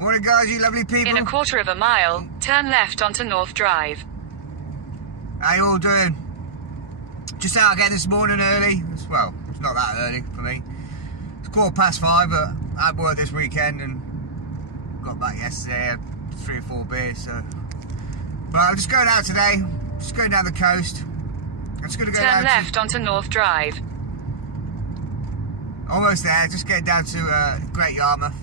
Morning guys, you lovely people. In a quarter of a mile, turn left onto North Drive. How you all doing? Just out again this morning early. Well, it's not that early for me. It's 5:15, but I had work this weekend and got back yesterday. I had 3 or 4 beers, so. But I'm just going out today. Just going down the coast. I'm just going to go down. Turn left onto North Drive. Almost there. Just getting down to Great Yarmouth.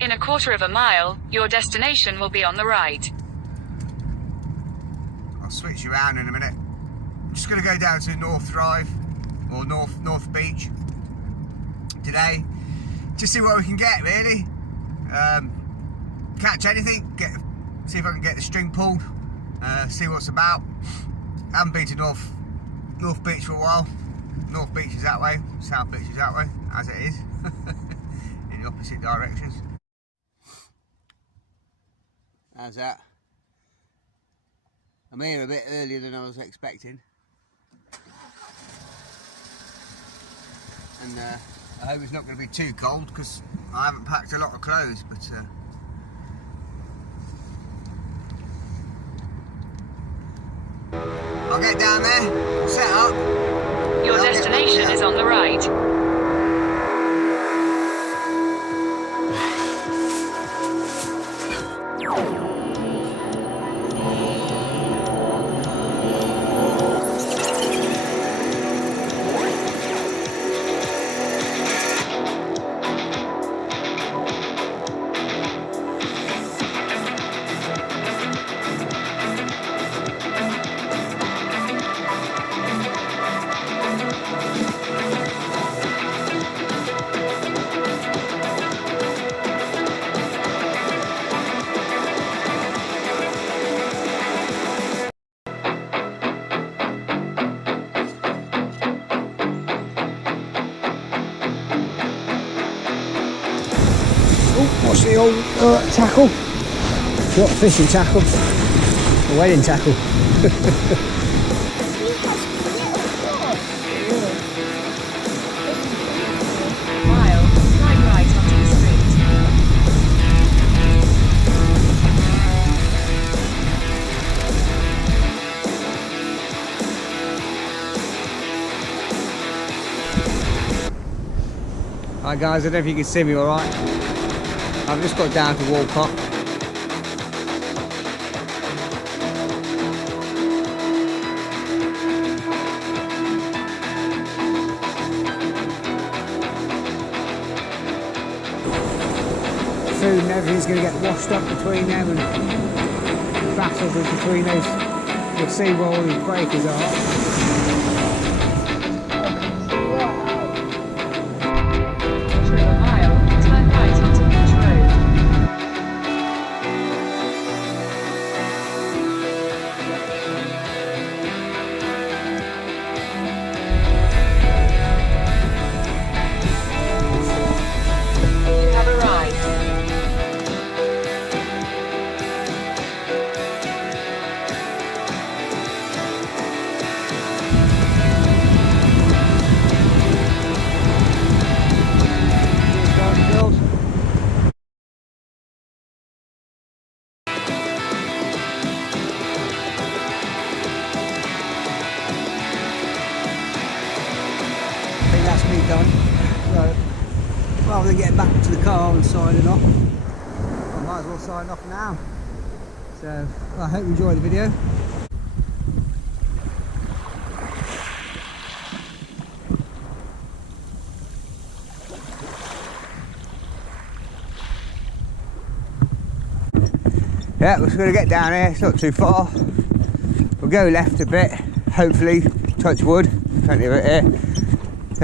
In a quarter of a mile, your destination will be on the right. I'll switch you around in a minute. I'm just going to go down to North Drive or North Beach today. Just see what we can get, really. Catch anything. See if I can get the string pulled. See what's about. I haven't been to North Beach for a while. North Beach is that way. South Beach is that way, as it is, in the opposite directions. How's that? I'm here a bit earlier than I was expecting, and I hope it's not going to be too cold because I haven't packed a lot of clothes, but I'll get down there, set up. Your destination is on the right. What's the old tackle? What fishing tackle? A wedding tackle. Mile, slide right onto the street. Hi guys, I don't know if you can see me alright. I've just got down to Walcott. Soon everything's going to get washed up between them and battled between those. You'll see where all these breakers are. That's me done. So rather than getting back to the car and signing off, I might as well sign off now. So I hope you enjoy the video. Yeah, we're just going to get down here, it's not too far. We'll go left a bit, hopefully, touch wood, plenty of it here.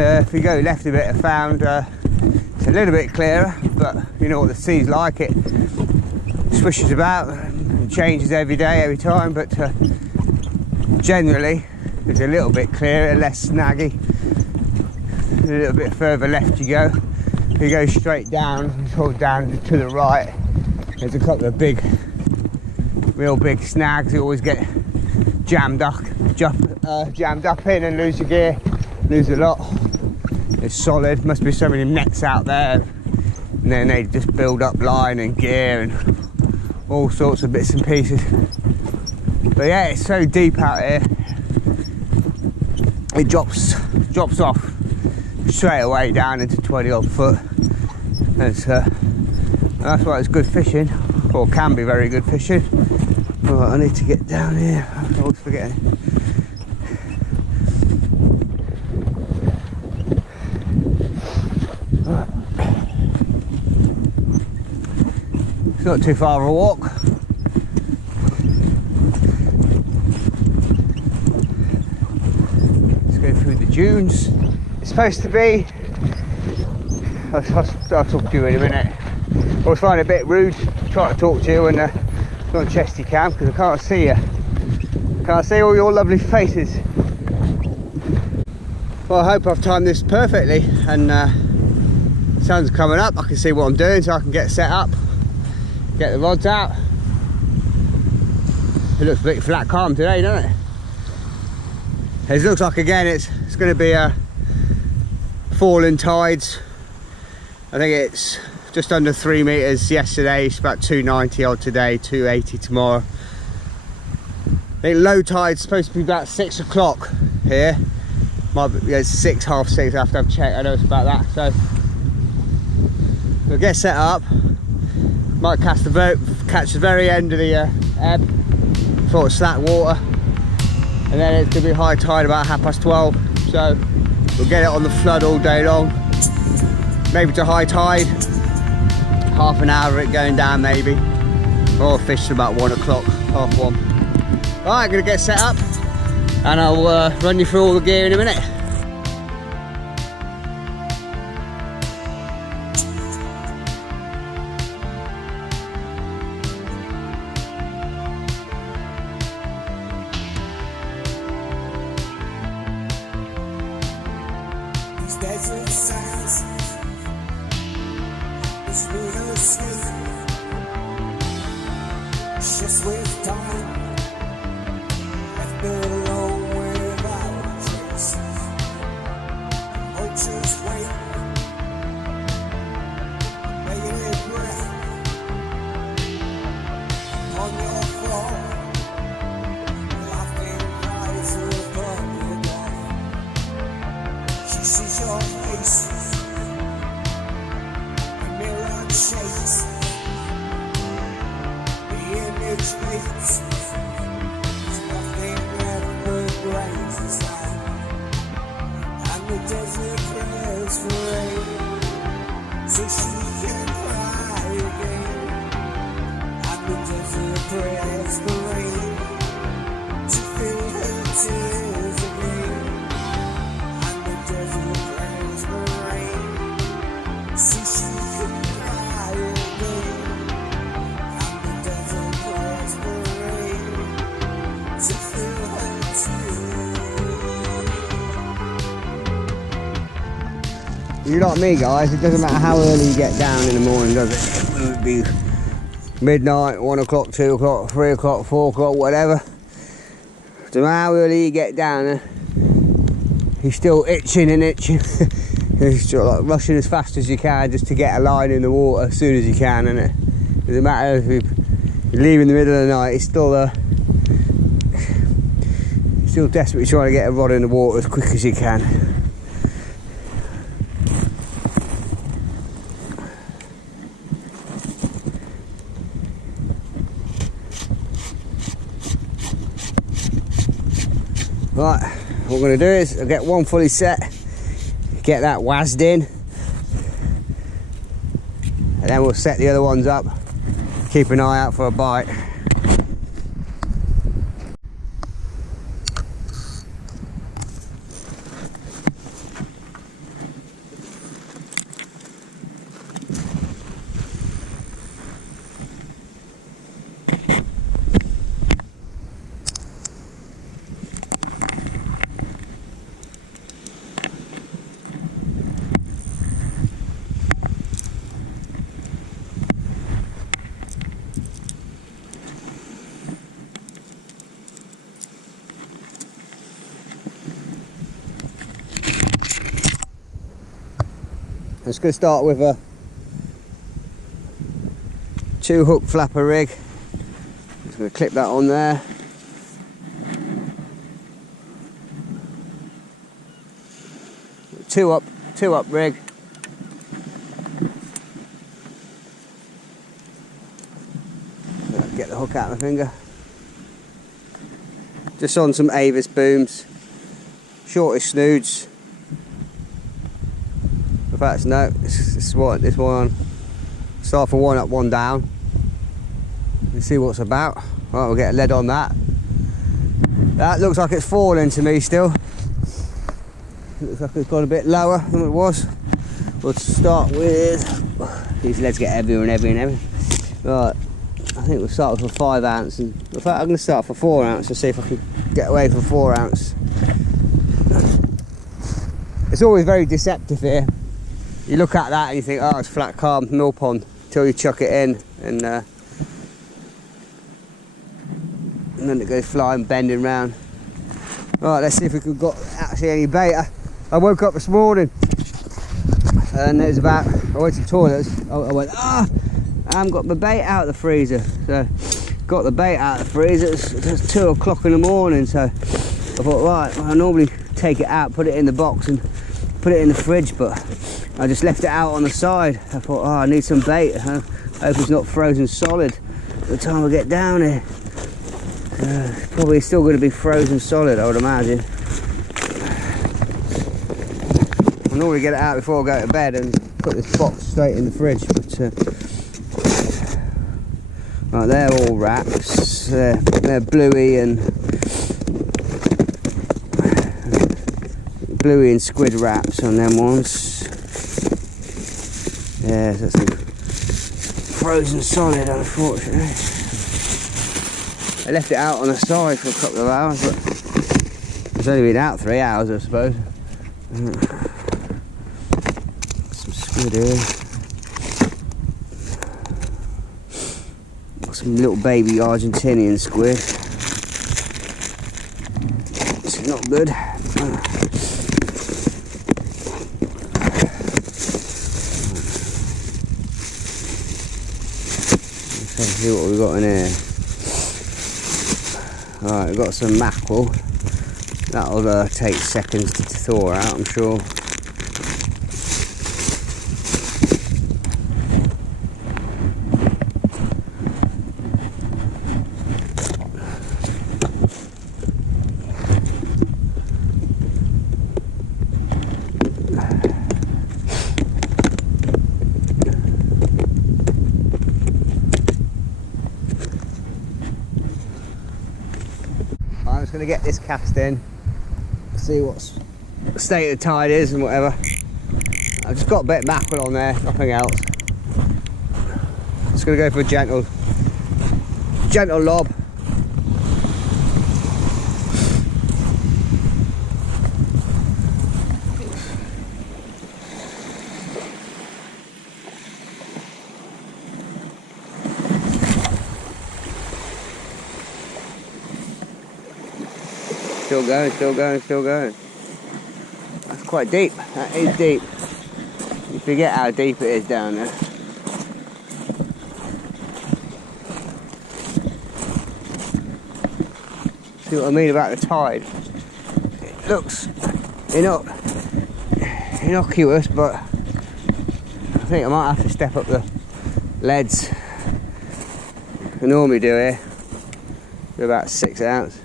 If we go left a bit, I found it's a little bit clearer, but you know what the sea's like, it swishes about, it changes every day, every time, but generally it's a little bit clearer, less snaggy. A little bit further left you go. If you go straight down, sort of down to the right, there's a couple of real big snags. You always get jammed up in and lose your gear, lose a lot. It's solid. Must be so many nets out there, and then they just build up line and gear and all sorts of bits and pieces. But yeah, it's so deep out here. It drops off straight away down into 20 odd foot, and that's why it's good fishing, or can be very good fishing. Right, I need to get down here. I always forget. It's not too far of a walk. Let's go through the dunes. It's supposed to be, I'll talk to you in a minute. I always find it a bit rude trying to talk to you when it's not chesty cam, because I can't see you. Can't see all your lovely faces. Well, I hope I've timed this perfectly, and the sun's coming up. I can see what I'm doing, so I can get set up, get the rods out. It looks a bit flat calm today, doesn't it? It looks like, again, it's going to be a falling tides. I think it's just under 3 meters yesterday. It's about 290 odd today, 280 tomorrow. I think low tide's supposed to be about 6 o'clock here. Might be, yeah, it's 6, half 6. I have to have a check. I know it's about that. So we'll get set up. Might catch the very end of the ebb, sort of slack water, and then it's going to be high tide about 12:30. So we'll get it on the flood all day long. Maybe to high tide, half an hour of it going down maybe, or fish till about 1 o'clock, 1:30. Right, I'm going to get set up, and I'll run you through all the gear in a minute. These desert sands, this lunar sleep, just with time, left alone without a trace. Vultures wait, bated breath on your floor, laughing eyes upon your death. She sees your face, a mirror shakes, the image fades. There's nothing left but graves inside, and the desert prays for rain, so she can cry again. And the desert prays for rain, to fill her tears again. And the desert prays for rain, so she can cry again. And the desert prays for rain, to fill her tears. You're like me, guys. It doesn't matter how early you get down in the morning, does it? It would be midnight, 1 o'clock, 2 o'clock, 3 o'clock, 4 o'clock, whatever. No matter how early you get down, you're still itching and itching. You're still like rushing as fast as you can just to get a line in the water as soon as you can, isn't it? Doesn't matter if you leave in the middle of the night. It's still desperately trying to get a rod in the water as quick as you can. Right, what we're going to do is I'll get one fully set, get that wazzed in, and then we'll set the other ones up, keep an eye out for a bite. just going to start with a 2-hook flapper rig. Just going to clip that on there. Two up rig. Get the hook out of my finger. Just on some Avis booms, shortish snoods. In fact, no, this one. Start for one up, one down. Let's see what's about. Right, we'll get a lead on that. That looks like it's falling to me still. Looks like it's got a bit lower than it was. We'll start with, these leads get heavier and heavier and heavier. Right, I think we'll start with a 5 ounce. And in fact, I'm going to start for 4 ounce and see if I can get away from 4 ounce. It's always very deceptive here. You look at that and you think, oh, it's flat calm mill pond, until you chuck it in and then it goes flying, bending round. Right, let's see if we could got actually any bait. I woke up this morning and it was about, I went to the toilet, I went, I haven't got my bait out of the freezer. So got the bait out of the freezer, it's 2 o'clock in the morning, so I thought, right, well, I normally take it out, put it in the box and put it in the fridge, but I just left it out on the side. I thought, I need some bait. I hope it's not frozen solid by the time I get down here. It's probably still going to be frozen solid, I would imagine. I normally get it out before I go to bed and put this box straight in the fridge, but right, they're all wraps. They're bluey and squid wraps on them ones. Yeah, that's frozen solid, unfortunately. I left it out on the side for a couple of hours, but it's only been out 3 hours, I suppose. Some squid here. Got some little baby Argentinian squid. It's not good. Let's see what we've got in here. Alright, we've got some mackerel. That'll take seconds to thaw out, I'm sure. I'm just going to get this cast in, see what the state of the tide is and whatever. I've just got a bit of mackerel on there, nothing else. Just going to go for a gentle lob. Still going, still going, still going. That's quite deep, that is deep. You forget how deep it is down there. See what I mean about the tide? It looks innocuous, but I think I might have to step up the leads. I normally do here. Do about 6 ounce.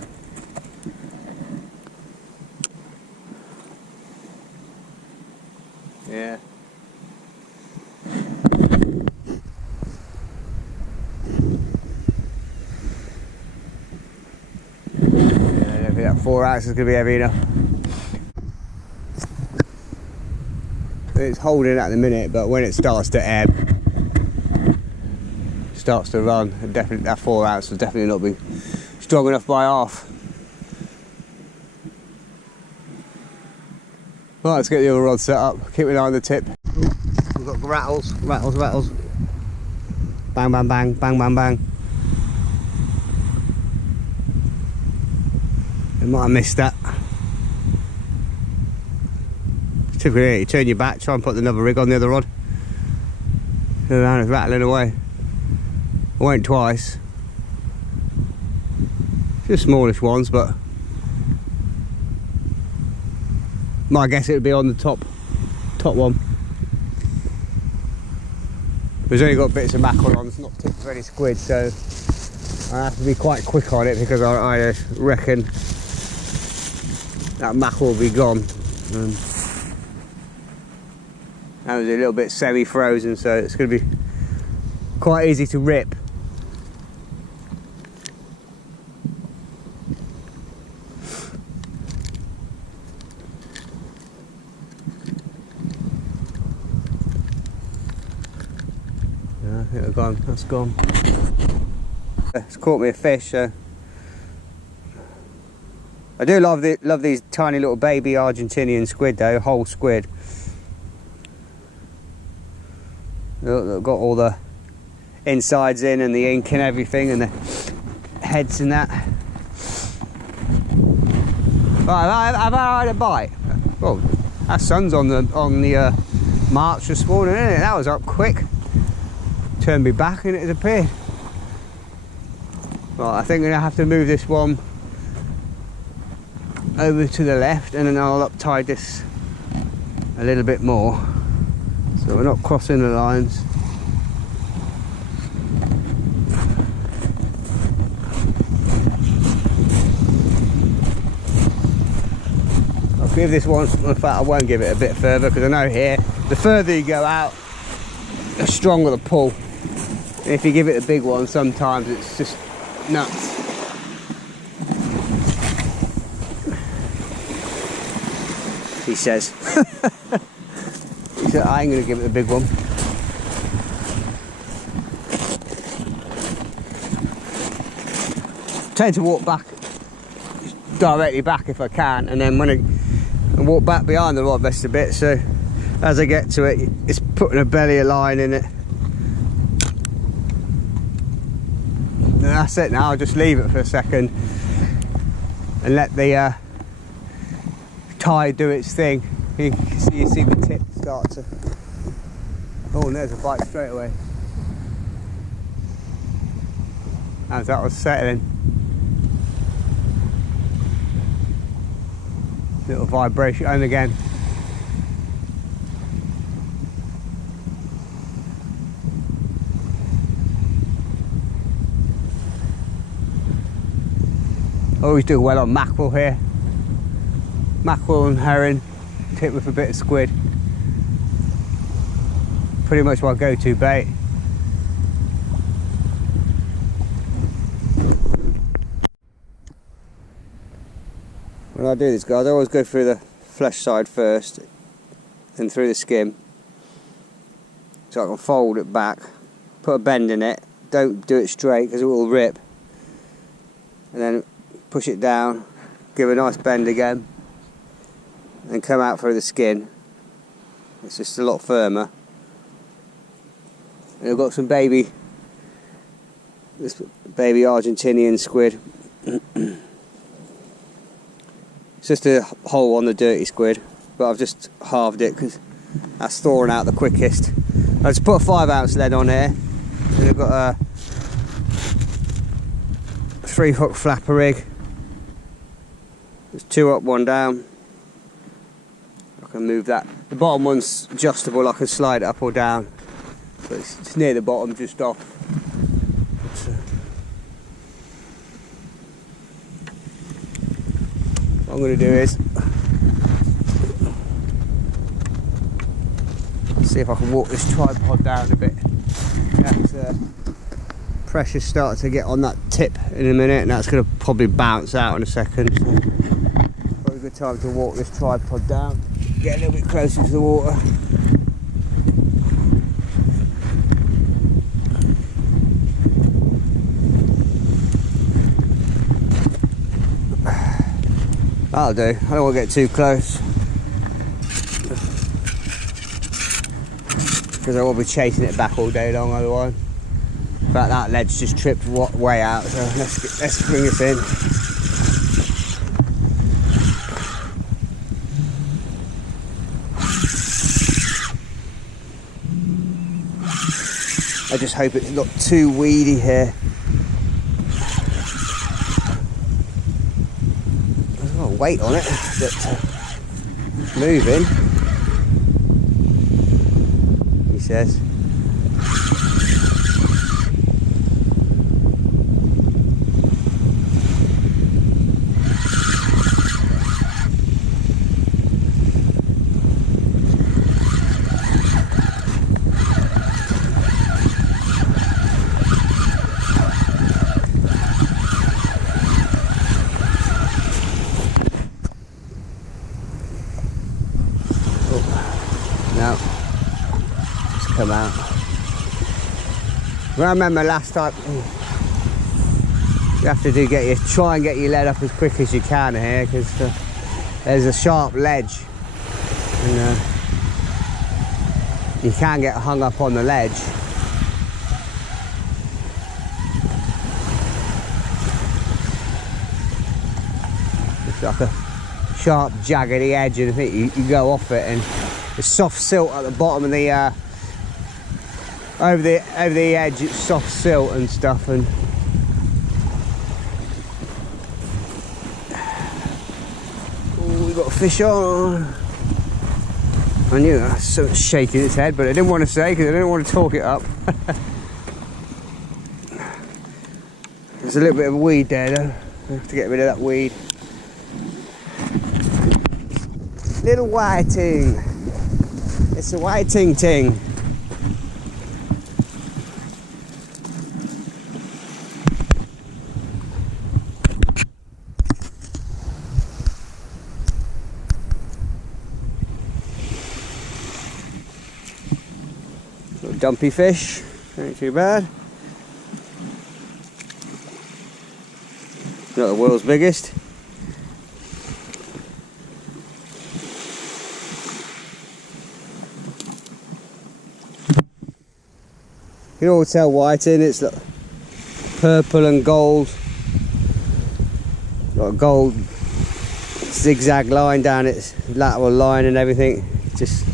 Yeah. I don't think that 4 ounces is going to be heavy enough. It's holding at the minute, but when it starts to ebb, starts to run, definitely that 4 ounce will definitely not be strong enough by half. Right, let's get the other rod set up. Keep an eye on the tip. We've got rattles. Bang, bang, bang, bang, bang, bang. I might have missed that. Typically you turn your back, try and put another rig on the other rod. Go around and rattling away. I went twice. Just smallish ones, but my guess it would be on the top one. We've only got bits of mackerel on, it's not tipped for any squid, so I have to be quite quick on it because I reckon that mackerel will be gone. That was a little bit semi-frozen, so it's going to be quite easy to rip. I think they're gone. That's gone. It's caught me a fish. I do love these tiny little baby Argentinian squid though, whole squid. Look, they've got all the insides in and the ink and everything and the heads and that. Right, have I had a bite? Oh, that sun's on the march this morning, isn't it? That was up quick. Turned me back and it appeared. Right, I think I'm going to have to move this one over to the left and then I'll uptide this a little bit more so we're not crossing the lines. I'll give this one, in fact I won't give it a bit further because I know here the further you go out the stronger the pull. And if you give it a big one sometimes it's just nuts. He says. He said, I ain't going to give it a big one. I tend to walk back, directly back if I can, and then when I walk back behind the rod best a bit, so as I get to it, it's putting a belly of line in it. And that's it now, I'll just leave it for a second and let the tide do its thing. You see the tip start to... Oh, and there's a bite straight away. As that was settling. Little vibration, and again. Always do well on mackerel here. Mackerel and herring, tipped with a bit of squid. Pretty much my go-to bait. When I do this, guys, I always go through the flesh side first, then through the skin, so I can fold it back, put a bend in it. Don't do it straight because it will rip, and then push it down, give a nice bend again, and come out through the skin. It's just a lot firmer. And I've got some baby Argentinian squid. It's just a hole on the dirty squid, but I've just halved it because that's thawing out the quickest. I just put a 5-ounce lead on here, and I've got a 3-hook flapper rig. There's 2 up, 1 down. I can move that. The bottom one's adjustable, I can slide it up or down. But it's near the bottom, just off. What I'm going to do is see if I can walk this tripod down a bit. That's pressure's starting to get on that tip in a minute, and that's going to probably bounce out in a second. So probably a good time to walk this tripod down, get a little bit closer to the water. That'll do, I don't want to get too close because I will be chasing it back all day long otherwise. But that ledge just tripped way out, so let's bring this in. just hope it's not too weedy here. There's a lot of weight on it, but moving, he says. No, just come out. Well, I remember last time, you have to try and get your lead up as quick as you can here, because there's a sharp ledge, and you can get hung up on the ledge. It's like a sharp, jaggedy edge, and I think you go off it, and the soft silt at the bottom of the over the edge, it's soft silt and stuff. And oh, we got a fish on. I knew that. So it's shaking its head, but I didn't want to say because I didn't want to talk it up. There's a little bit of weed there though. I have to get rid of that weed. Little whiting. It's a whiting ting. Little dumpy fish, ain't too bad. Not the world's biggest. You can all tell whiting, it's like purple and gold. Got a gold zigzag line down its lateral line and everything. Just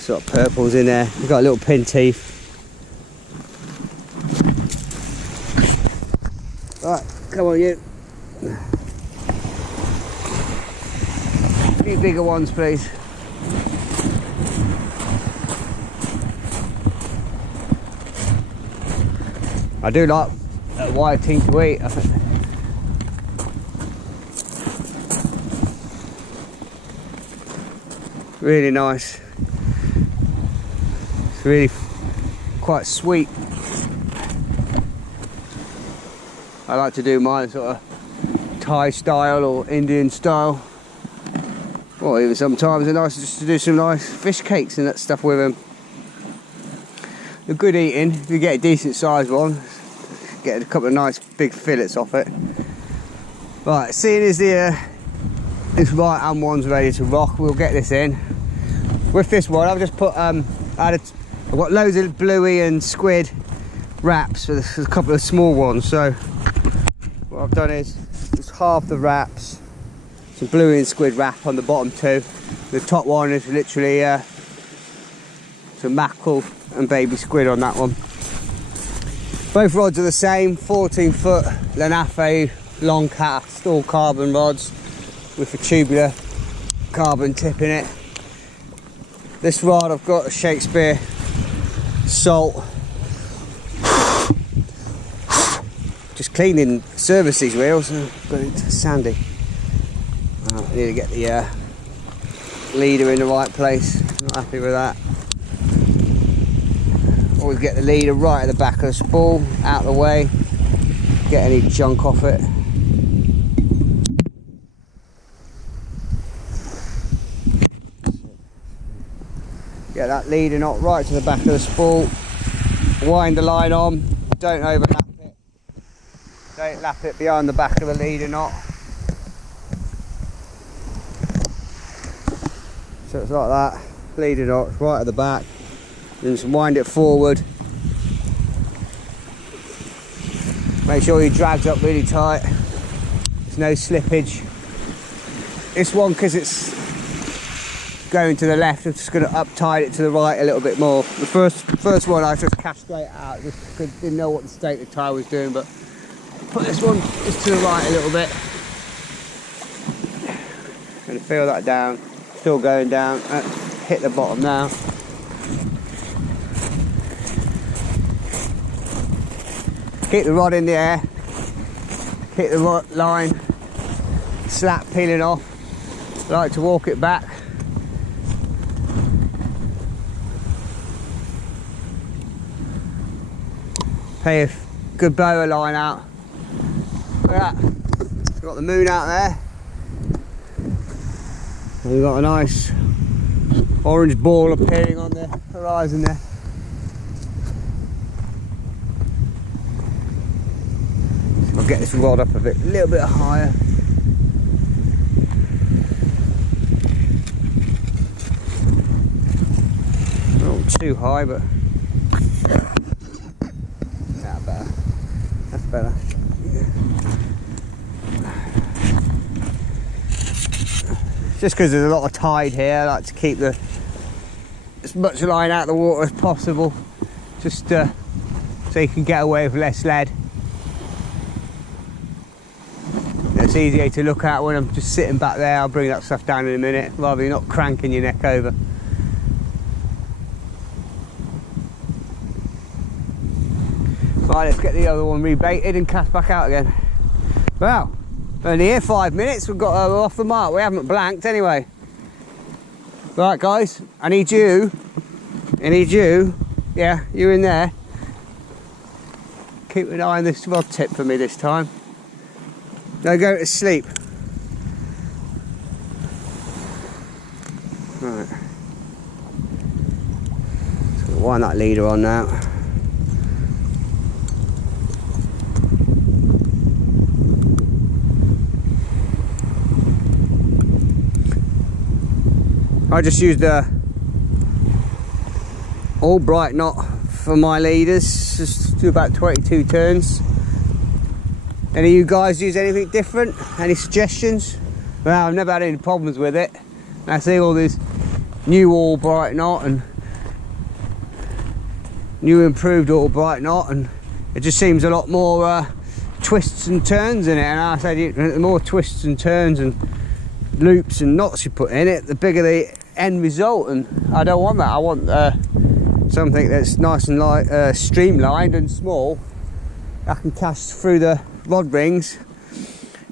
sort of purples in there. We've got little pin teeth. Right, come on you. A few bigger ones please. I do like whiting to eat, I think. Really nice. It's really quite sweet. I like to do mine sort of Thai style or Indian style. Or even sometimes they're nice just to do some nice fish cakes and that stuff with them. They're good eating if you get a decent sized one. Get a couple of nice big fillets off it. Right, seeing as this right hand one's ready to rock, we'll get this in. With this one, I've just put I've got loads of bluey and squid wraps for a couple of small ones. So what I've done is just half the wraps, some bluey and squid wrap on the bottom two. The top one is literally some mackerel and baby squid on that one. Both rods are the same, 14-foot Lenafe long cast, all carbon rods with a tubular carbon tip in it. This rod I've got a Shakespeare salt. Just cleaning, service these wheels and got it sandy. I need to get the leader in the right place. Not happy with that. Always get the leader right at the back of the spool, out of the way, get any junk off it. Get that leader knot right to the back of the spool, wind the line on, don't overlap it, don't lap it behind the back of the leader knot. So it's like that, leader knot right at the back. Then just wind it forward. Make sure your drag's up really tight. There's no slippage. This one, because it's going to the left. I'm just going to up-tide it to the right a little bit more. The first one I just cast straight out, just didn't know what the state the tide was doing, but put this one just to the right a little bit. And feel that down, still going down, hit the bottom now. Keep the rod in the air, keep the line slack peeling off. I like to walk it back. Pay a good blower line out. Look at that. We've got the moon out there. And we've got a nice orange ball appearing on the horizon there. I'll get this rod up a little bit higher. Not too high, but that's better. That's better. Just because there's a lot of tide here, I like to keep as much line out of the water as possible, just so you can get away with less lead. It's easier to look at when I'm just sitting back there. I'll bring that stuff down in a minute, rather than not cranking your neck over. Right, let's get the other one rebaited and cast back out again. Well, only here 5 minutes, we're off the mark. We haven't blanked anyway. Right guys, I need you, yeah, you in there. Keep an eye on this rod tip for me this time. Don't go to sleep. Right. So wind that leader on now. I just used a all bright knot for my leaders, just do about 22 turns. Any of you guys use anything different? Any suggestions? Well, I've never had any problems with it. I see all this new all bright knot and new improved all bright knot, and it just seems a lot more twists and turns in it. And I said the more twists and turns and loops and knots you put in it, the bigger the end result, and I don't want that. I want something that's nice and light, streamlined and small. I can cast through the rod rings.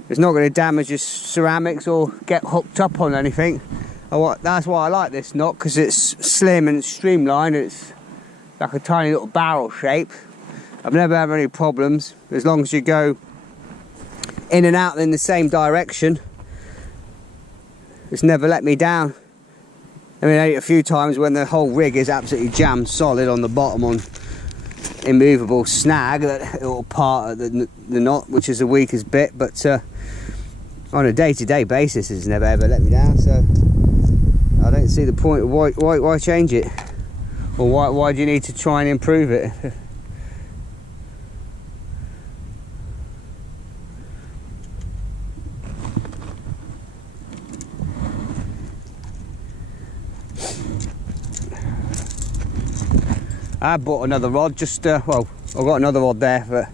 It's not going to damage your ceramics or get hooked up on anything. That's why I like this knot, because it's slim and streamlined. It's like a tiny little barrel shape. I've never had any problems as long as you go in and out in the same direction. It's never let me down. I mean, a few times when the whole rig is absolutely jammed solid on the bottom on immovable snag, that little part of the knot, which is the weakest bit, but on a day-to-day basis it's never ever let me down, so I don't see the point of why change it, or why do you need to try and improve it. I bought another rod, just well, I've got another rod there for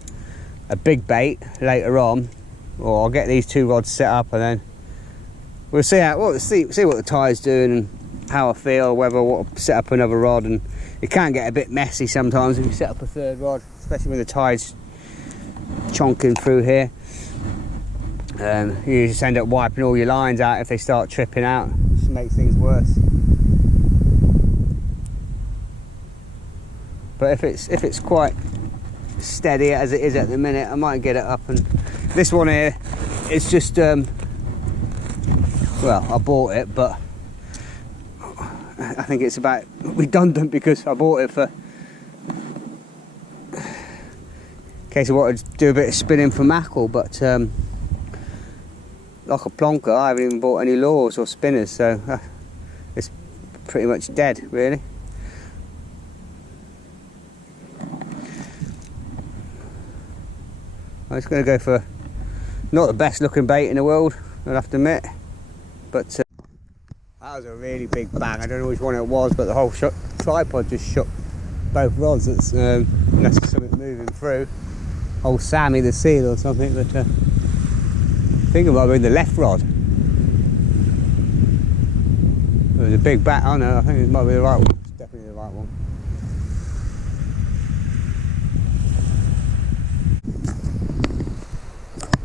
a big bait later on, or I'll get these two rods set up and then we'll see see what the tide's doing and how I feel, whether I want to set up another rod. And it can get a bit messy sometimes if you set up a third rod, especially when the tide's chonking through here. You just end up wiping all your lines out if they start tripping out, which makes things worse. But if it's quite steady as it is at the minute, I might get it up. And this one here, it's just well, I bought it, but I think it's about redundant because I bought it for in case I wanted to do a bit of spinning for mackerel, but like a plonker, I haven't even bought any lures or spinners, so it's pretty much dead, really. I'm just going to go for not the best looking bait in the world, I'll have to admit, but that was a really big bang. I don't know which one it was, but the whole tripod just shook both rods. It's unless there's something moving through. Old Sammy the seal or something, but I think it might have been the left rod. It was a big bat. Oh no, I think it might be the right one. It's definitely the right one.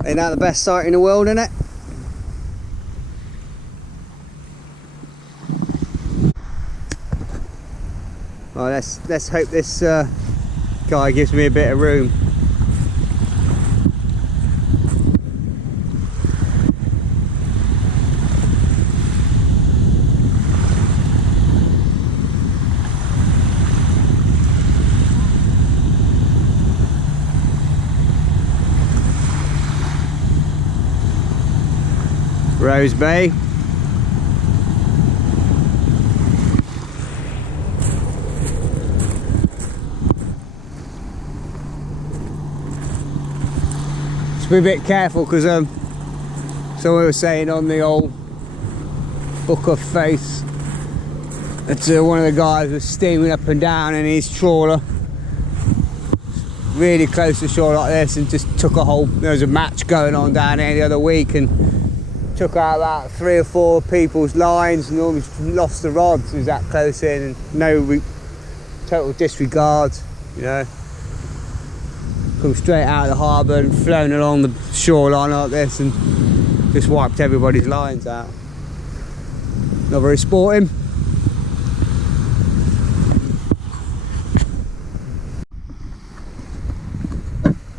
Ain't that the best sight in the world, isn't it? Well, let's hope this guy gives me a bit of room. Rose Bay. Just be a bit careful because someone was saying on the old book of face that one of the guys was steaming up and down in his trawler really close to shore like this and just took a whole, there was a match going on down here the other week and took out about 3 or 4 people's lines and almost lost the rods. He was that close in and no total disregard, you know. Come straight out of the harbour and flown along the shoreline like this and just wiped everybody's lines out. Not very sporting.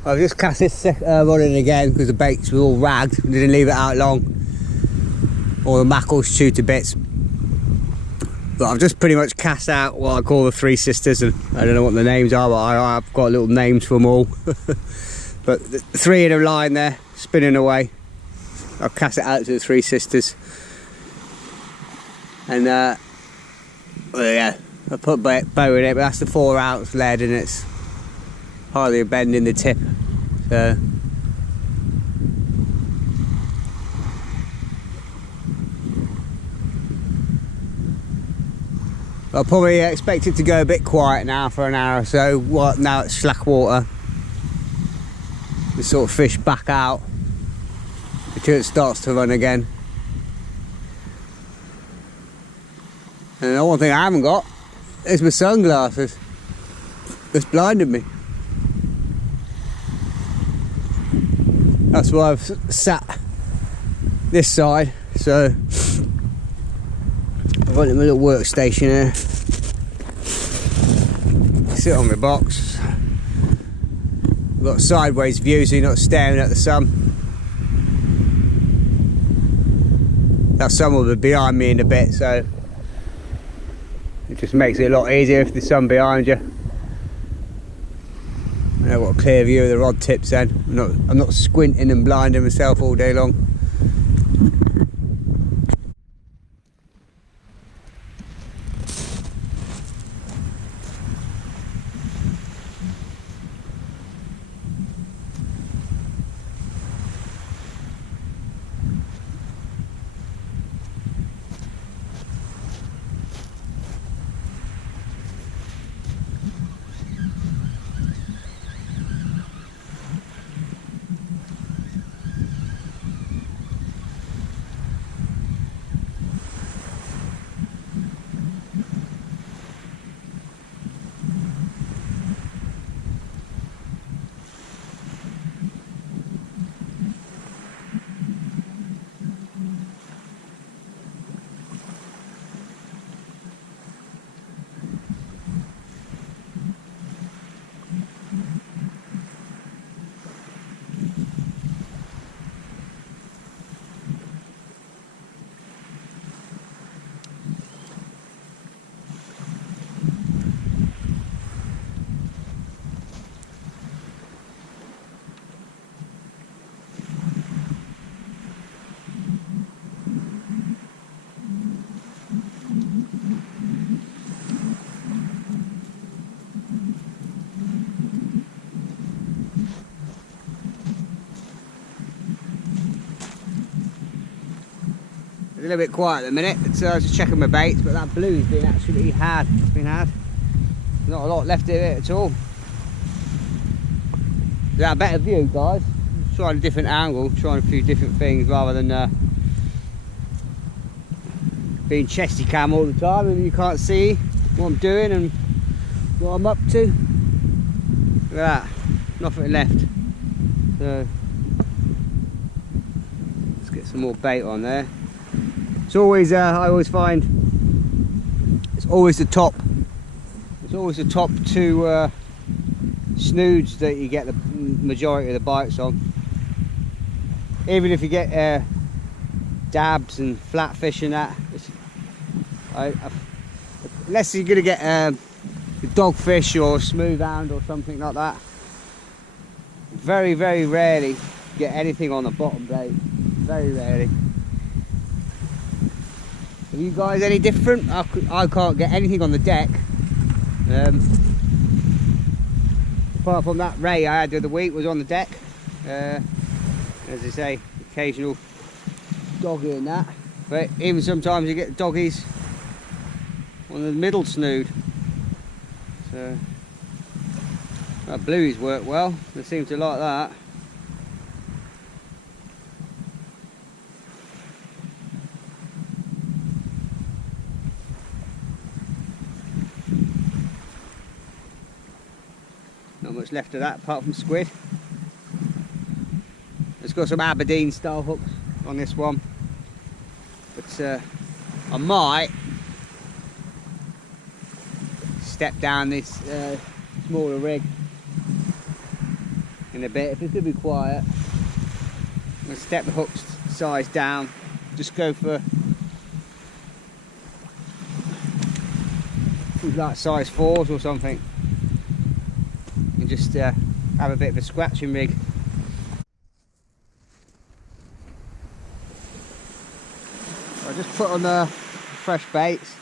I've just cast this rod in again because the baits were all ragged. Didn't leave it out long. All the mackerels chewed to bits. But I've just pretty much cast out what I call the Three Sisters, and I don't know what the names are, but I've got little names for them all. But the 3 in a line there, spinning away. I'll cast it out to the Three Sisters. And well, yeah, I put bow in it, but that's the 4 ounce lead and it's hardly a bend in the tip. So I'll probably expect it to go a bit quiet now for an hour or so. Now it's slack water. The sort of fish back out until it starts to run again. And the one thing I haven't got is my sunglasses. It's blinded me. That's why I've sat this side. So I've got my little workstation here. Sit on my box. I've got a sideways view so you're not staring at the sun. That sun will be behind me in a bit, so it just makes it a lot easier if the sun behind you. I've got a clear view of the rod tips then. I'm not squinting and blinding myself all day long. little bit quiet at the minute, so I was just checking my baits, but that blue's been absolutely hard. It's been hard. Not a lot left in it at all. Is that a better view, guys? Trying a different angle, trying a few different things rather than being chesty cam all the time and you can't see what I'm doing and what I'm up to. Look at that, nothing left. So let's get some more bait on there. It's always, I always find, it's always the top. It's always the top two snoods that you get the majority of the bites on. Even if you get dabs and flatfish and that, unless you're going to get a dogfish or a smooth hound or something like that, very rarely get anything on the bottom bait. Very rarely. Are you guys any different? I can't get anything on the deck. Apart from that ray I had the other week was on the deck. As I say, occasional doggy in that. But even sometimes you get doggies on the middle snood. So that blueies work well. They seem to like that. Not much left of that apart from squid. It's got some Aberdeen style hooks on this one, but I might step down this smaller rig in a bit. If it's going to be quiet, I'm going to step the hooks size down, just go for like size 4s or something, and just have a bit of a scratching rig. I just put on the fresh baits.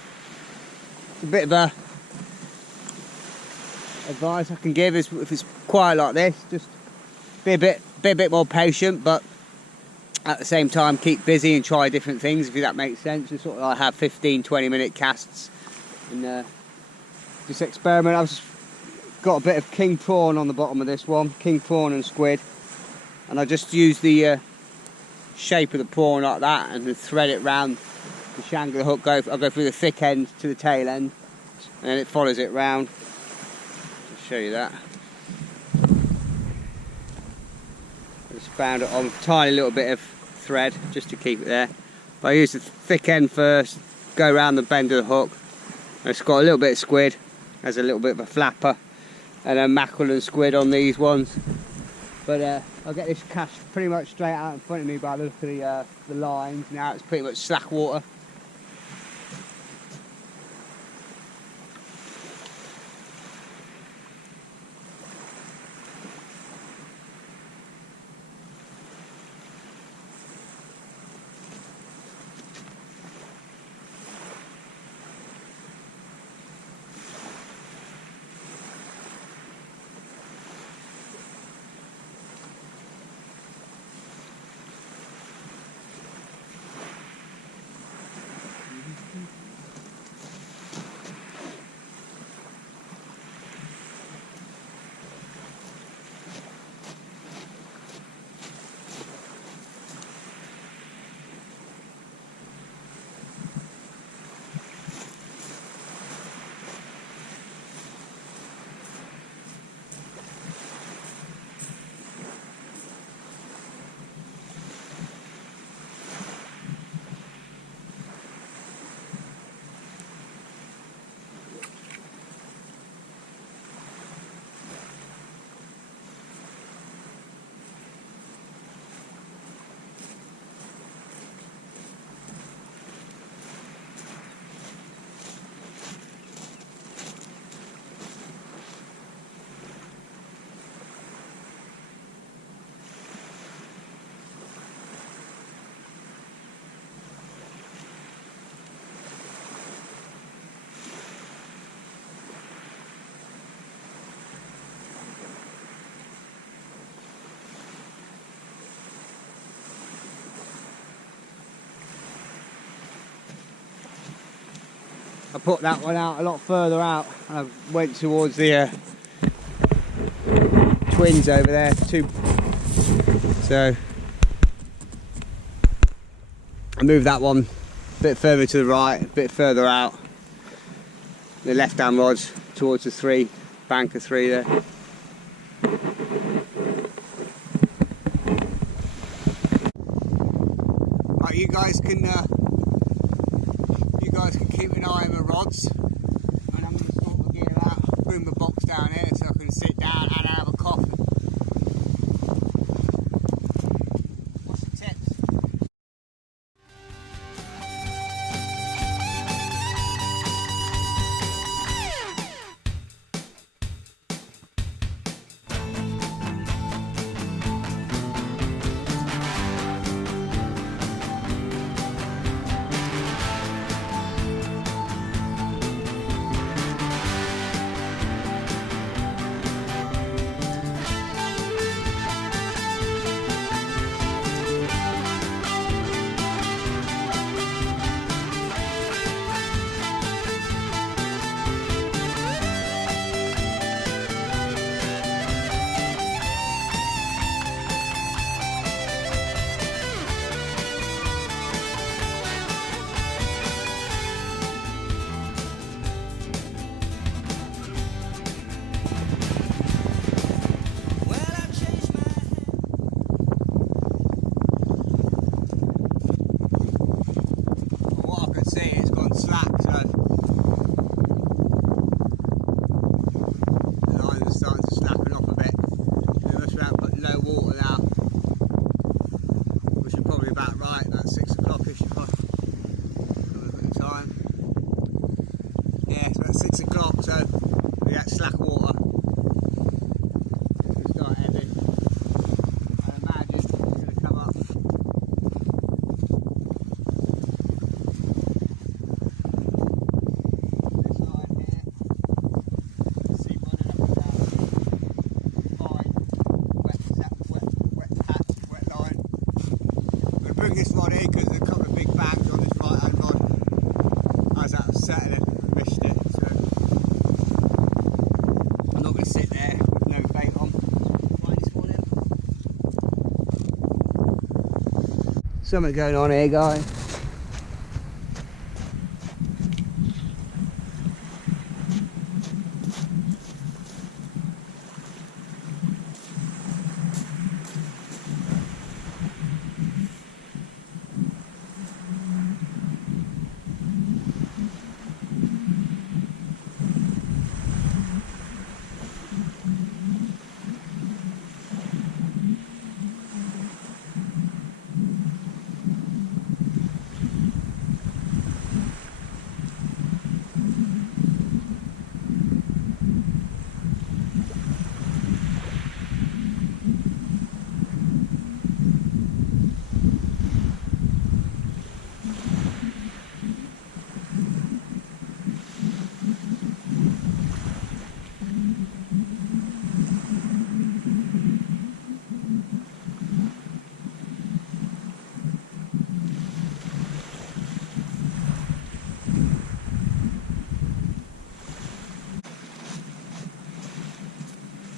A bit of a advice I can give is if it's quiet like this, just be a bit more patient, but at the same time keep busy and try different things, if that makes sense. Just sort of like have 15-20 minute casts and just experiment. I've just got a bit of king prawn on the bottom of this one, king prawn and squid, and I just use the shape of the prawn like that and then thread it round the shank of the hook. I'll go through the thick end to the tail end and then it follows it round. I'll show you that. I just found it on a tiny little bit of thread just to keep it there, but I use the thick end first, go around the bend of the hook. It's got a little bit of squid, has a little bit of a flapper, and then mackerel and squid on these ones. But I'll get this cast pretty much straight out in front of me by the look of the lines. Now it's pretty much slack water. I put that one out a lot further out. I went towards the twins over there too. So I moved that one a bit further to the right, a bit further out. The left hand rods towards the bank of three there. Right, you guys can keep an eye on the rods, and I'm going to sort the gear out, bring the box down here so I can sit down and have a coffee. What's the tips? This rod here because there's a couple of big bags on this right hand rod as I was settling and missed it, so I'm not going to sit there with no bait on. Something going on here, guys.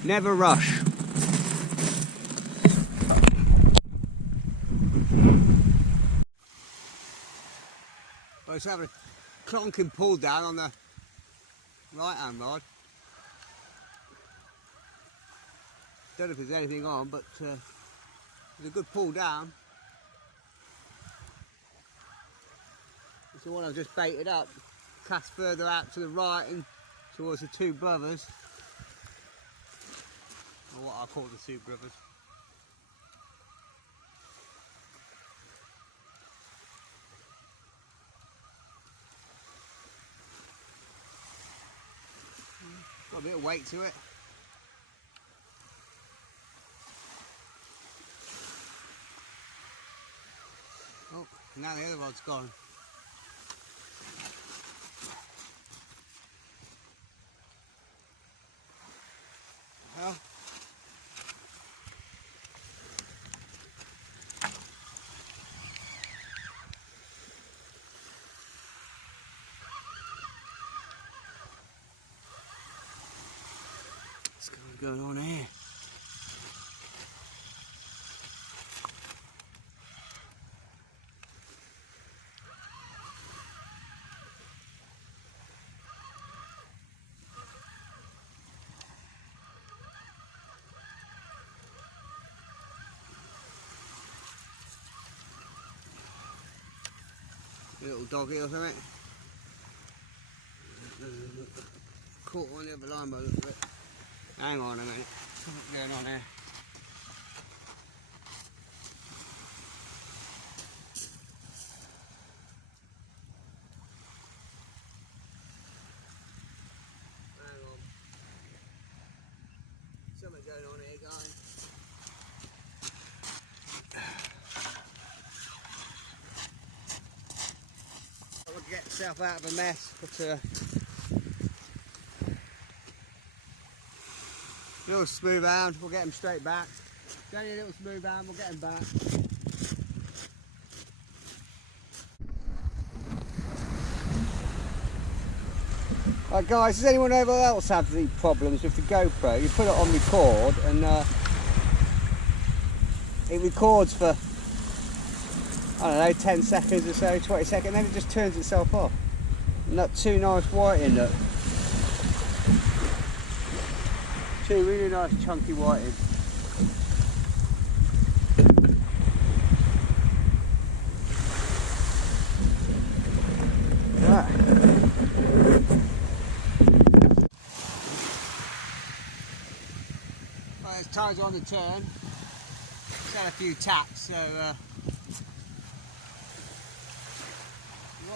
Never rush. I was having a clonking pull down on the right hand rod. Don't know if there's anything on, but there's a good pull down. It's the one I've just baited up, cast further out to the right and towards the two brothers. Or what I call the two brothers. Got a bit of weight to it. Oh, now the other rod's gone. Well, What's going on here? Little doggy or something. Caught on the other line by the look of it. Hang on a minute. What's going on here? Hang on. Something going on here, guys. Get yourself out of a mess, but a little smooth round, we'll get him straight back. It's only a little smooth round, we'll get him back. Right guys, does anyone else have any problems with the GoPro? You put it on record and it records for, I don't know, 10 seconds or so, 20 seconds, then it just turns itself off. Not too nice whiting, look. Two really nice chunky whiting. Right. Well, there's tides on the turn. It's had a few taps, so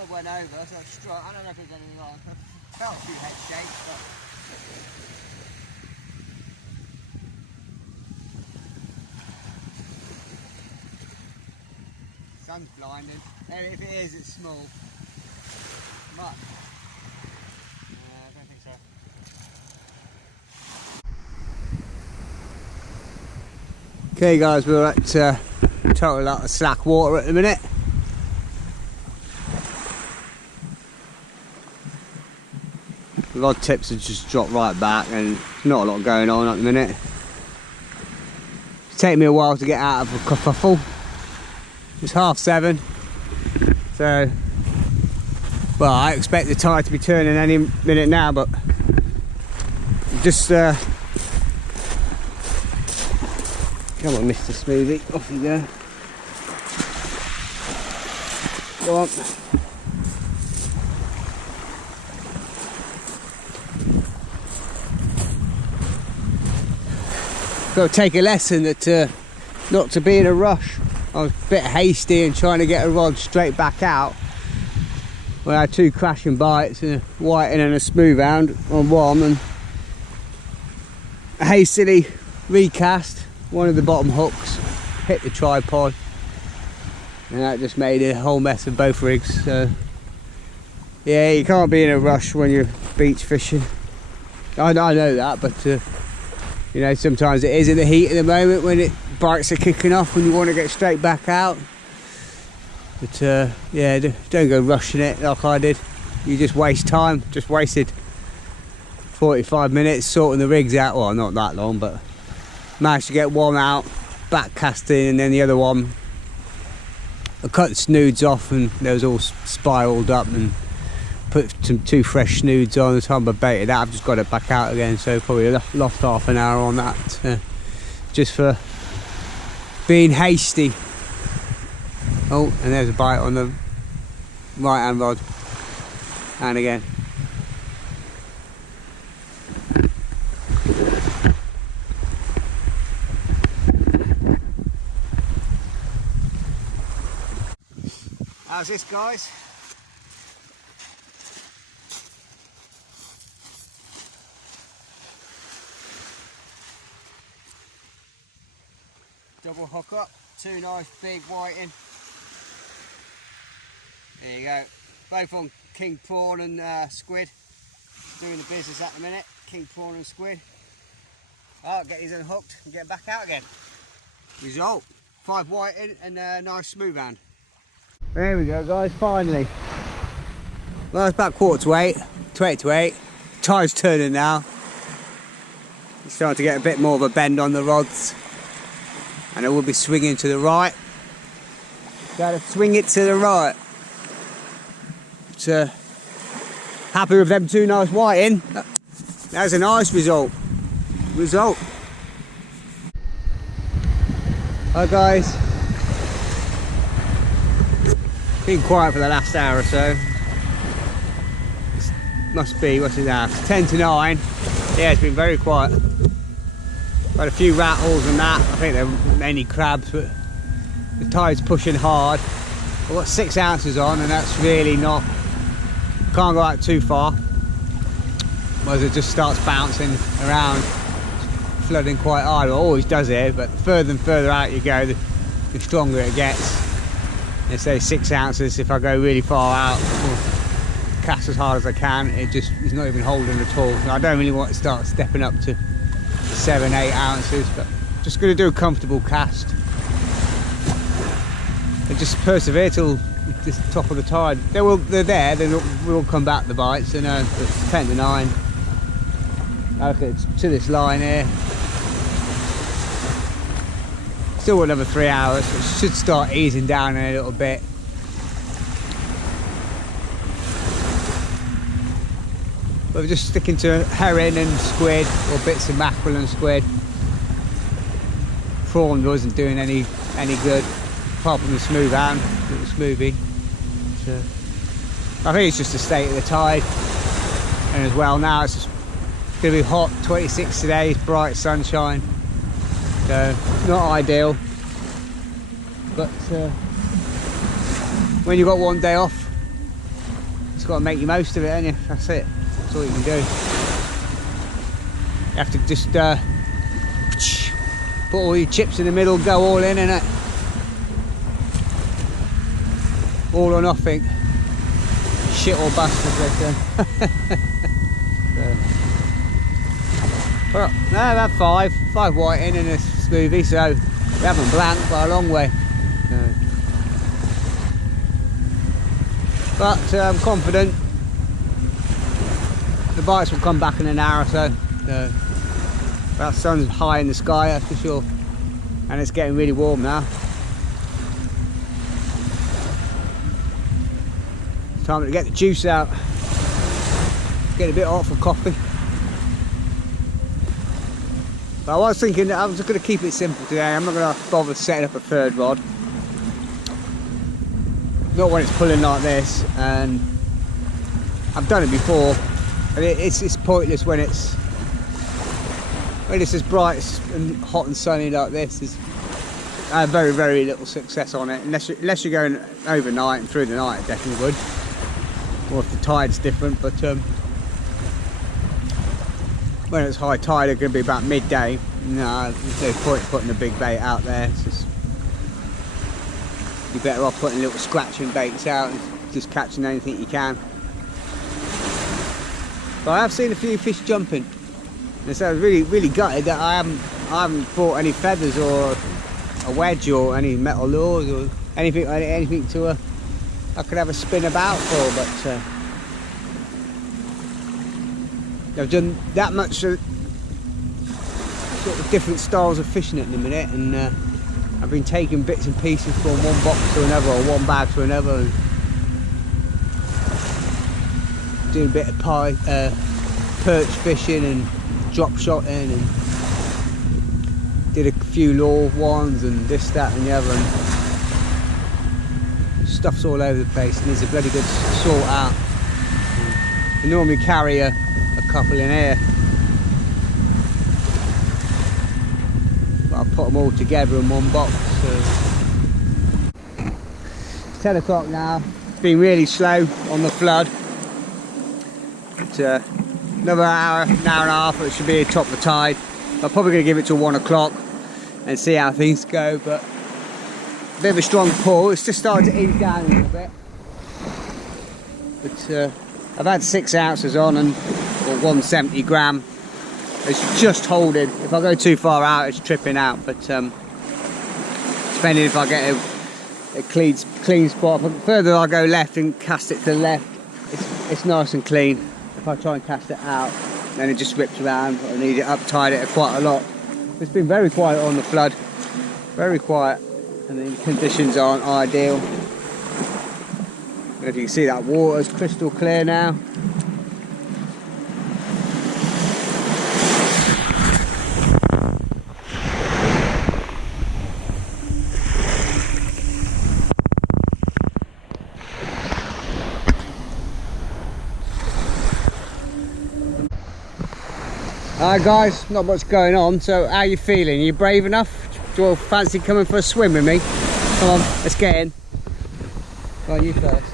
went over, so struck. I don't know if there's anything wrong. I felt a few head shakes, but sun's blinding. And if it is, it's small. Much. I don't think so. Okay, guys, we're at total lot of slack water at the minute. Rod tips have just dropped right back and not a lot going on at the minute. It's taken me a while to get out of a kerfuffle. It's 7:30, so well, I expect the tide to be turning any minute now, but just come on, Mr. Smoothie, off you go. Go on. Got to take a lesson that not to be in a rush. I was a bit hasty and trying to get a rod straight back out. We had two crashing bites, a whiting and a smooth hound on one, and a hastily recast one of the bottom hooks, hit the tripod, and that just made a whole mess of both rigs. So yeah, you can't be in a rush when you're beach fishing. I know that, but you know, sometimes it is in the heat of the moment when bites are kicking off and you want to get straight back out. But yeah, don't go rushing it like I did. You just waste time. Just wasted 45 minutes sorting the rigs out. Well, not that long, but managed to get one out, back casting, and then the other one, I cut the snoods off and they was all spiraled up, and put two fresh snoods on. The time I baited that, I've just got it back out again, so probably lost half an hour on that, just for being hasty. Oh, and there's a bite on the right hand rod, and again. How's this, guys? Double hook up, two nice big whiting. There you go. Both on king prawn and squid. Doing the business at the minute. King prawn and squid. I'll get these unhooked and get back out again. Result: 5 whiting and a nice smooth hand. There we go, guys, finally. Well, it's about 7:45, 7:20 to 8. Tide's turning now. It's starting to get a bit more of a bend on the rods, and it will be swinging to the right. Gotta swing it to the right. But, happy with them two nice whiting. That's a nice result. Hi guys. Been quiet for the last hour or so. Must be, what's it now? It's 10 to 9. Yeah, it's been very quiet. Got a few rattles and that. I think there are many crabs, but the tide's pushing hard. I've got 6 ounces on, and that's really not, can't go out too far. Otherwise it just starts bouncing around, flooding quite hard. It always does here, but further and further out you go, the stronger it gets. And say 6 ounces, if I go really far out, cast as hard as I can, it's not even holding at all. So I don't really want to start stepping up to 7, 8 ounces, but just going to do a comfortable cast and just persevere till the top of the tide. They're there, they will come back, the bites, and it's 10 to 9. Okay, it's to this line here. Still got another 3 hours, so it should start easing down in a little bit. But we're just sticking to herring and squid, or bits of mackerel and squid. Prawn wasn't doing any good, apart from the smooth hand, little smoothie. So, I think it's just the state of the tide, and as well now it's just going to be hot, 26 today, it's bright sunshine. So, not ideal, but when you've got one day off, you've got to make the most of it, haven't you? That's it, that's all you can do. You have to just put all your chips in the middle, go all in, innit? All or nothing. Shit or bust, as they say. Well, no, I've had 5 whiting in a smoothie, so we haven't blanked by a long way. No. But I'm confident the bites will come back in an hour or so. That sun's high in the sky, that's for sure, and it's getting really warm now. Time to get the juice out. Get a bit hot for coffee. But I was thinking that I was just going to keep it simple today. I'm not going to bother setting up a third rod. Not when it's pulling like this, and I've done it before. And it's pointless when it's as bright and hot and sunny like this. I have very, very little success on it, unless you're going overnight and through the night. I definitely would. Or if the tide's different, but when it's high tide, it's going to be about midday. No, there's no point putting a big bait out there. It's just, you're better off putting little scratching baits out and just catching anything you can. But I have seen a few fish jumping, and so I was really gutted that I haven't brought any feathers or a wedge or any metal lures or anything to I could have a spin about for. But I've done that much sort of different styles of fishing at the minute, and I've been taking bits and pieces from one box to another or one bag to another, and doing a bit of perch fishing and drop shotting, and did a few lure ones and this, that and the other, and stuff's all over the place. Needs a bloody good sort out. I normally carry a couple in here, but I'll put them all together in one box. So it's 10 o'clock now. It's been really slow on the flood, but another hour and a half it should be top of the tide. I'm probably going to give it till 1 o'clock and see how things go, but a bit of a strong pull. It's just starting to ease down a little bit, but I've had 6 ounces on, and 170 gram. It's just holding. If I go too far out, it's tripping out, but depending if I get a clean spot. But the further I go left and cast it to the left, it's nice and clean. If I try and cast it out, then it just rips around. I need it uptied it quite a lot. It's been very quiet on the flood, very quiet, and the conditions aren't ideal. If you can see, that water's crystal clear now. Alright guys, not much going on, so how are you feeling? Are you brave enough? Do you all fancy coming for a swim with me? Come on, let's get in. Go on, you first.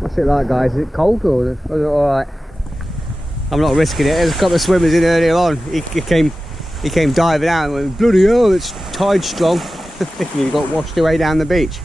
What's it like, guys? Is it cold or is it alright? I'm not risking it. There's a couple of swimmers in earlier on. He came diving out and went, bloody hell, it's tide strong. He got washed away down the beach.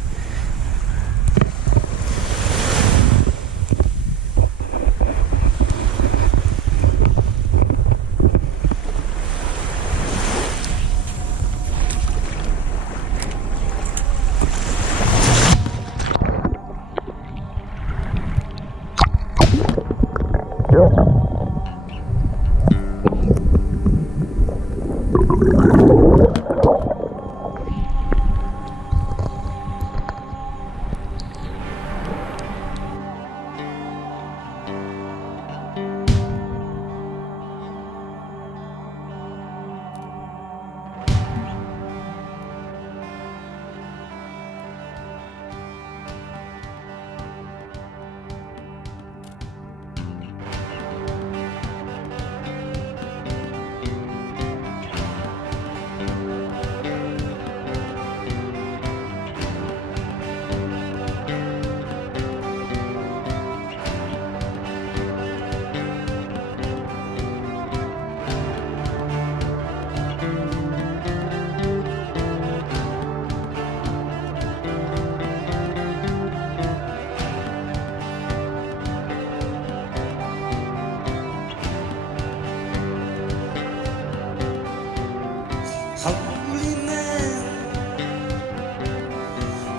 Holy man,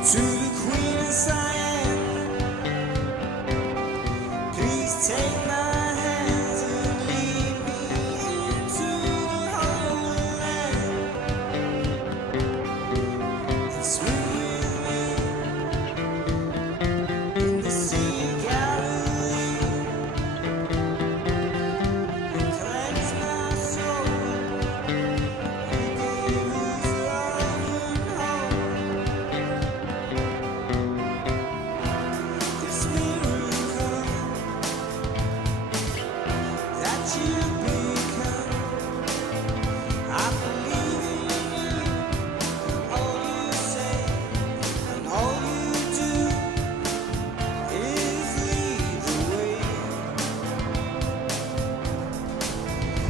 to the Queen of Siam, please take my hands and lead me into the Holy Land, and swim with me in the Sea of Galilee, and cleanse my soul.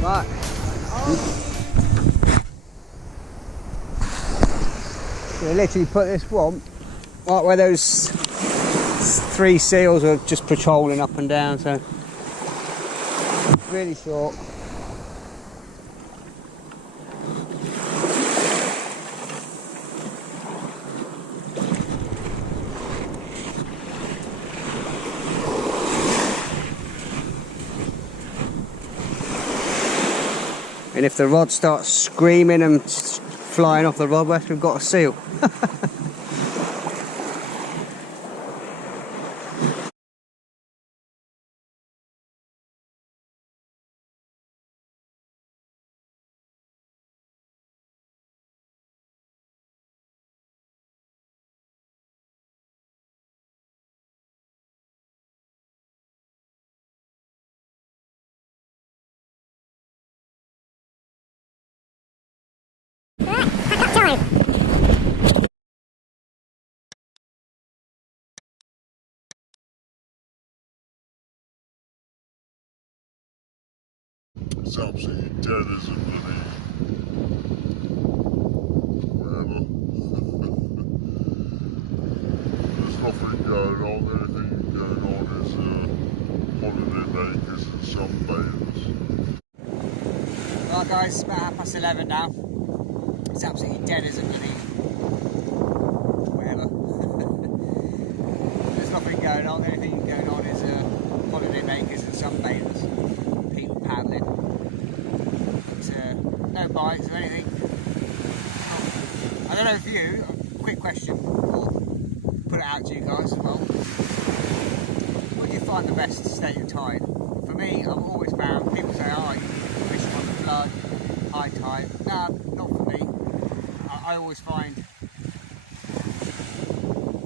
Right. So they literally put this one right where those 3 seals are just patrolling up and down, so really short. And if the rod starts screaming and flying off the rod rest, we've got a seal. It's absolutely dead, isn't it? Whatever. Right guys, it's about 11:30 now. It's absolutely dead as a bloody whatever. There's nothing going on. The only thing going on is holiday makers and sunbathers, people paddling. But no bites or anything. I don't know if you, quick question, or put it out to you guys as well. What do you find the best state of tide? For me, I've always found, people say, oh, you fish on the flood, high tide. No, not for me. I always find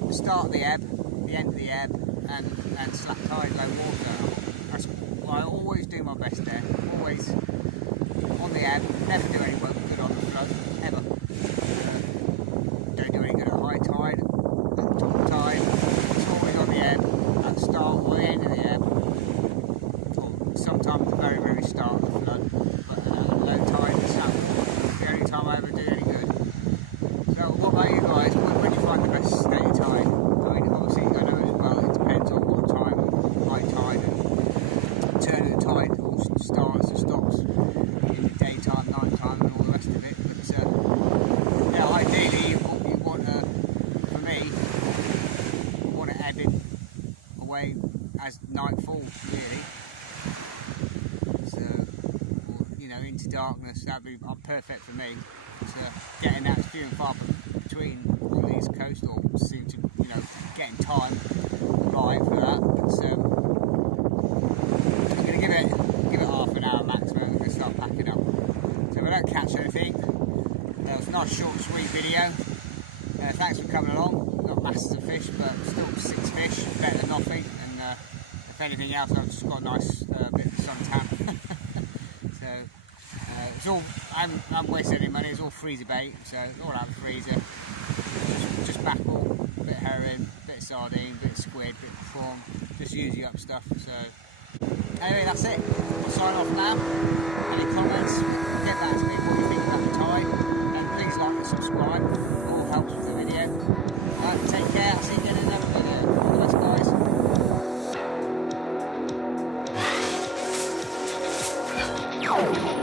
the start of the ebb, the end of the ebb, and slack tide, low water. I always do my best there. Always on the ebb, never do any work good on the flood, ever. Don't do any good at high tide, at the top of tide. It's always on the ebb, at the start or the end of the ebb. Or sometimes the very, very start of the flood. But low tide, it's not the only time I ever do any good. So what about you guys? When do you find the best state of tide? I mean, obviously I know as well it depends on what time, high tide and turn of the tide all starts and stops in the daytime, night time and all the rest of it. But yeah, ideally you want for me, you want it ebbing away as night falls really. So, or, you know, into darkness, that'd be perfect for me. So getting that few and far between on the east coast, or seem to, you know, getting time right for that. But I'm gonna give it half an hour maximum. I'm gonna start packing up. So if I don't catch anything, that was a nice short sweet video. Thanks for coming along. Not masses of fish, but still 6 fish, better than nothing. And if anything else, I've just got a nice bit of suntan. So it's all, I haven't wasted any money. It's all freezer bait, so it's all out of the freezer. Just mackerel, bit of herring, bit of sardine, bit of squid, bit of prawn. Just using up stuff. So anyway, that's it. We'll sign off now. Any comments? Get back to me what you think about the tide, and please like and subscribe. All helps with the video. Take care. I'll see you again in another video. All the best, guys.